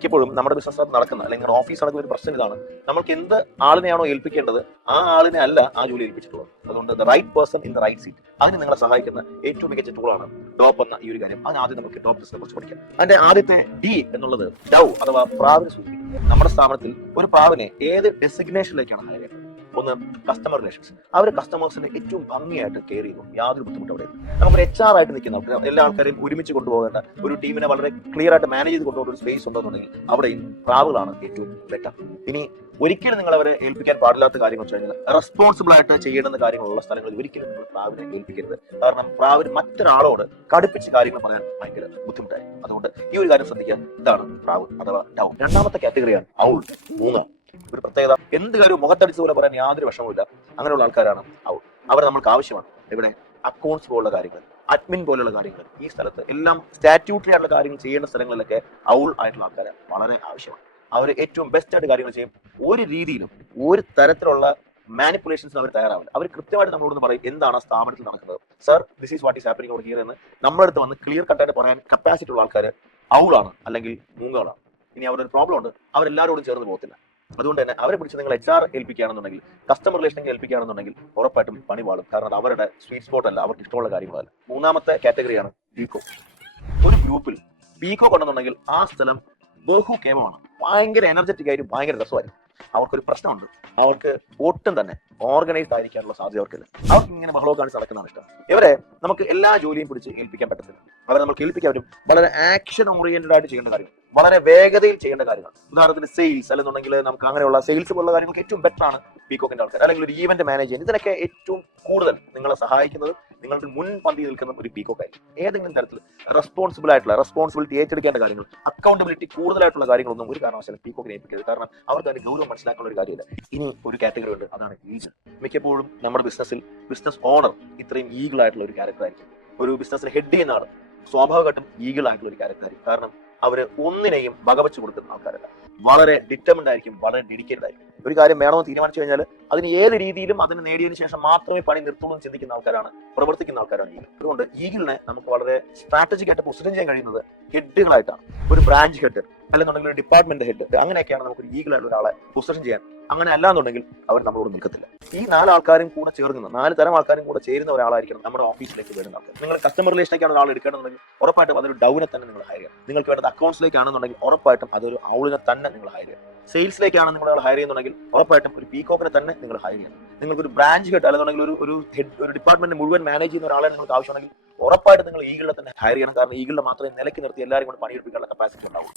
മിക്കപ്പോഴും നമ്മുടെ ബിസിനസ്സിനകത്ത് നടക്കുന്ന അല്ലെങ്കിൽ നിങ്ങളുടെ ഓഫീസ് നടക്കുന്ന ഒരു പ്രശ്നം ഇതാണ്. നമുക്ക് എന്ത് ആളിനെയാണോ ഏൽപ്പിക്കേണ്ടത് ആ ആളിനെ അല്ല ആ ജോലി ഏൽപ്പിച്ചിട്ടുള്ളത്. അതുകൊണ്ട് the right person in the right seat, അതിന് നിങ്ങളെ സഹായിക്കുന്ന ഏറ്റവും മികച്ച ടൂളാണ് ഡോപ്പ് എന്ന ഈ ഒരു കാര്യം. അതിന് ആദ്യം നമുക്ക് ഡോപ്പ് ബിസിനസിനെ കുറിച്ച് പഠിക്കാം. അതിന്റെ ആദ്യത്തെ ഡി എന്നുള്ളത് ഡൗ അഥവാ പ്രാവിനെ സൂചിപ്പിക്കുന്നത്. നമ്മുടെ സ്ഥാപനത്തിൽ ഒരു പ്രാവിനെ ഏത് ഡെസിഗ്നേഷനിലേക്കാണ് ഹയർ ചെയ്യുന്നത്? ഒന്ന്, കസ്റ്റമർ റിലേഷൻസ്. അവർ കസ്റ്റമേഴ്സിനെ ഏറ്റവും ഭംഗിയായിട്ട് കെയർ ചെയ്യുന്നു, യാതൊരു ബുദ്ധിമുട്ടും അവിടെ. നമുക്കൊരു HR ആയിട്ട് നിൽക്കുന്ന എല്ലാ ആൾക്കാരെയും ഒരുമിച്ച് കൊണ്ടുപോകേണ്ട ഒരു ടീമിനെ വളരെ ക്ലിയർ ആയിട്ട് മാനേജ് ചെയ്ത് കൊണ്ടുപോകുന്ന ഒരു സ്പേസ് ഉണ്ടെന്നുണ്ടെങ്കിൽ അവിടെയും പ്രാവുകളാണ് ഏറ്റവും ബെറ്റർ. ഇനി ഒരിക്കലും നിങ്ങൾ അവരെ ഏൽപ്പിക്കാൻ പാടില്ലാത്ത കാര്യങ്ങൾ വെച്ച് കഴിഞ്ഞാൽ റെസ്പോൺസിബിൾ ആയിട്ട് ചെയ്യേണ്ടുന്ന കാര്യങ്ങളുള്ള സ്ഥലങ്ങളിൽ ഒരിക്കലും നിങ്ങൾ പ്രാവിനെ ഏൽപ്പിക്കരുത്. കാരണം പ്രാവിന് മറ്റൊരാളോട് കടുപ്പിച്ച് കാര്യങ്ങൾ പറയാൻ ഭയങ്കര ബുദ്ധിമുട്ടായിരിക്കും. അതുകൊണ്ട് ഈ ഒരു കാര്യം ശ്രദ്ധിക്കുക. ഇതാണ് പ്രാവ് അഥവാ ഡൗ. രണ്ടാമത്തെ കാറ്റഗറിയാണ് ഔൾ, മൂങ്ങ. ഒരു പ്രത്യേകത, എന്ത് കാര്യവും മുഖത്തടിച്ച പോലെ പറയാൻ യാതൊരു വിഷമവുമില്ല. അങ്ങനെയുള്ള ആൾക്കാരാണ് ഔൾ. അവർ നമ്മൾക്ക് ആവശ്യമാണ്. ഇവിടെ അക്കൗണ്ട്സ് പോലുള്ള കാര്യങ്ങൾ, അഡ്മിൻ പോലുള്ള കാര്യങ്ങൾ, ഈ സ്ഥലത്ത് എല്ലാം സ്റ്റാറ്റ്യൂട്ടറി ആയിട്ടുള്ള കാര്യങ്ങൾ ചെയ്യേണ്ട സ്ഥലങ്ങളിലൊക്കെ ഔൾ ആയിട്ടുള്ള ആൾക്കാരെ വളരെ ആവശ്യമാണ്. അവർ ഏറ്റവും ബെസ്റ്റ് ആയിട്ട് കാര്യങ്ങൾ ചെയ്യും. ഒരു രീതിയിലും ഒരു തരത്തിലുള്ള മാനിപ്പുലേഷൻസ് അവർ തയ്യാറാവില്ല. അവർ കൃത്യമായിട്ട് നമ്മളോട് പറയും എന്താണ് ആ സ്ഥാപനത്തിൽ നടക്കുന്നത്. Sir, this is what is happening over here എന്ന് നമ്മുടെ അടുത്ത് വന്ന് ക്ലിയർ കട്ടായിട്ട് പറയാൻ കപ്പാസിറ്റി ഉള്ള ആൾക്കാർ ഔളാണ് അല്ലെങ്കിൽ മൂങ്ങകളാണ്. ഇനി അവരുടെ ഒരു പ്രോബ്ലം ഉണ്ട്, അവരെല്ലാവരോടും ചേർന്ന് പോകത്തില്ല. അതുകൊണ്ട് തന്നെ അവരെ പിടിച്ച് നിങ്ങൾ HR ഏൽപ്പിക്കുകയാണെന്നുണ്ടെങ്കിൽ, കസ്റ്റമർ റിലേഷനിൽ ഏൽപ്പിക്കുകയാണെന്നുണ്ടെങ്കിൽ ഉറപ്പായിട്ടും പണി പാടും. കാരണം അത് അവരുടെ സ്വീറ്റ് സ്പോട്ട് അല്ല, അവർക്ക് ഇഷ്ടമുള്ള കാര്യങ്ങളല്ല. മൂന്നാമത്തെ കാറ്റഗറിയാണ് ബീക്കോ. ഒരു ഗ്രൂപ്പിൽ ബീക്കോ കൊണ്ടെന്നുണ്ടെങ്കിൽ ആ സ്ഥലം ബഹുകേമമാണ്. ഭയങ്കര എനർജറ്റിക് ആയിട്ട് ഭയങ്കര രസമായിരിക്കും. അവർക്കൊരു പ്രശ്നമുണ്ട്, അവർക്ക് ഒട്ടും തന്നെ ഓർഗനൈസ്ഡ് ആയിരിക്കാനുള്ള സാധ്യത അവർക്കില്ല. അവർക്ക് ഇങ്ങനെ ബഹളോ കാണിച്ച് നടക്കുന്നതാണ് ഇഷ്ടം. ഇവരെ നമുക്ക് എല്ലാ ജോലിയും പിടിച്ച് ഏൽപ്പിക്കാൻ പറ്റത്തില്ല. അവരെ നമുക്ക് ഏൽപ്പിക്കാൻ പറ്റും വളരെ ആക്ഷൻ ഓറിയന്റഡ് ആയിട്ട് ചെയ്യേണ്ട കാര്യങ്ങൾ, വളരെ വേഗതയിൽ ചെയ്യേണ്ട കാര്യങ്ങൾ. ഉദാഹരണത്തിന് സെയിൽസ് അല്ലെന്നുണ്ടെങ്കിൽ നമുക്ക് അങ്ങനെയുള്ള സെയിൽസ് പോലുള്ള കാര്യങ്ങൾക്ക് ഏറ്റവും ബെറ്റർ ആണ് പീകോക്കിന്റെ ആൾക്കാർ. അല്ലെങ്കിൽ ഒരു ഈവന്റ് മാനേജ് ചെയ്യുന്നത്, ഇതിനൊക്കെ ഏറ്റവും കൂടുതൽ നിങ്ങളെ സഹായിക്കുന്നത്, നിങ്ങൾക്ക് മുൻപന്തി നിൽക്കുന്ന ഒരു പീകോക്കായിരിക്കും. ഏതെങ്കിലും തരത്തിൽ റെസ്പോൺസിബിലിറ്റി ഏറ്റെടുക്കേണ്ട കാര്യങ്ങൾ, അക്കൗണ്ടബിലിറ്റി കൂടുതലായിട്ടുള്ള കാര്യങ്ങളൊന്നും ഒരു കാരണവശാലും പീകോക്കിനെ ഏൽപ്പിക്കരുത്. കാരണം അവർക്ക് അതിന്റെ ഗൗരവം മനസ്സിലാക്കാനുള്ള ഒരു കാര്യമില്ല. ഇനി ഒരു കാറ്റഗറി ഉണ്ട്, അതാണ് ഈഗിൾ. മിക്കപ്പോഴും നമ്മുടെ ബിസിനസ് ഓണർ ഇത്രയും ഈഗിൾ ആയിട്ടുള്ള ഒരു ക്യാരക്ടർ ആയിരിക്കും. ഒരു ബിസിനസ്സിന് ഹെഡ് ചെയ്യുന്ന ആൾ സ്വാഭാവികമായിട്ടും ഈഗിൾ ആയിട്ടുള്ള ഒരു ക്യാരക്ടർ ആയിരിക്കും. കാരണം അവര് ഒന്നിനെയും വകവെച്ച് കൊടുക്കുന്ന ആൾക്കാരല്ല. വളരെ ഡിറ്റർമിൻഡ് ആയിരിക്കും, വളരെ ഡെഡിക്കേറ്റഡ് ആയിരിക്കും. ഒരു കാര്യം വേണമെന്ന് തീരുമാനിച്ചു കഴിഞ്ഞാൽ അതിന് ഏത് രീതിയിലും അതിന് നേടിയതിനു ശേഷം മാത്രമേ പണി നിർത്തുള്ളൂ എന്ന് ചിന്തിക്കുന്ന ആൾക്കാരാണ്, പ്രവർത്തിക്കുന്ന ആൾക്കാരാണ് ഈഗിൾ. അതുകൊണ്ട് ഈഗിളിനെ നമുക്ക് വളരെ സ്ട്രാറ്റജിക് ആയിട്ട് പൊസിഷൻ ചെയ്യാൻ കഴിയുന്നത് ഹെഡുകളായിട്ടാണ്. ഒരു ബ്രാഞ്ച് ഹെഡ് അല്ലെന്നുണ്ടെങ്കിൽ ഒരു ഡിപ്പാർട്ട്മെന്റ് ഹെഡ്, അങ്ങനെയൊക്കെയാണ് നമുക്ക് ഒരു ഈഗിൾ ആയിട്ടുള്ള ഒരാളെ പൊസിഷൻ ചെയ്യാൻ. അങ്ങനെ അല്ലാന്നുണ്ടെങ്കിൽ അവർ നമ്മളോട് നിൽക്കത്തില്ല. ഈ 4 ആൾക്കാരും കൂടെ ചേർന്ന് 4 തരം ആൾക്കാരും കൂടെ ചേരുന്ന ഒരാളായിരിക്കണം നമ്മുടെ ഓഫീസിലേക്ക് വരുന്ന ആൾക്കാർ. നിങ്ങൾ കസ്റ്റമർ റിലേഷനിലേക്കാണ് ഒരാൾ എടുക്കണമെന്നുണ്ടെങ്കിൽ ഉറപ്പായിട്ടും അതൊരു ഡൗനെ തന്നെ നിങ്ങൾ ഹയർ ചെയ്യണം. നിങ്ങൾക്ക് വേണ്ടത് അക്കൗണ്ട്സിലേക്കാണെന്നുണ്ടെങ്കിൽ ഉറപ്പായിട്ടും അതൊരു ഔളിനെ തന്നെ നിങ്ങൾ ഹയർ ചെയ്യണം. സെയിൽസിലേക്കാണ് നിങ്ങൾ ഹയർ ചെയ്യുന്നുണ്ടെങ്കിൽ ഉറപ്പായിട്ടും ഒരു പീകോക്കിനെ തന്നെ നിങ്ങൾ ഹയർ ചെയ്യണം. നിങ്ങൾക്ക് ഒരു ബ്രാഞ്ച് ഹെഡ് അല്ലെന്നുണ്ടെങ്കിൽ ഒരു ഡിപ്പാർട്ട്മെന്റ് മുഴുവൻ മാനേജ് ചെയ്യുന്ന ഒരാളെ നിങ്ങൾക്ക് ആവശ്യമാണെങ്കിൽ ഉറപ്പായിട്ടും നിങ്ങൾ ഈഗിളിനെ തന്നെ ഹയർ ചെയ്യണം. കാരണം ഈഗിളിനെ മാത്രമേ നിലയ്ക്ക് നിർത്തി എല്ലാവരും കൂടെ പണിയെടുപ്പിക്കാനുള്ള കപ്പാസിറ്റി ഉണ്ടാവും.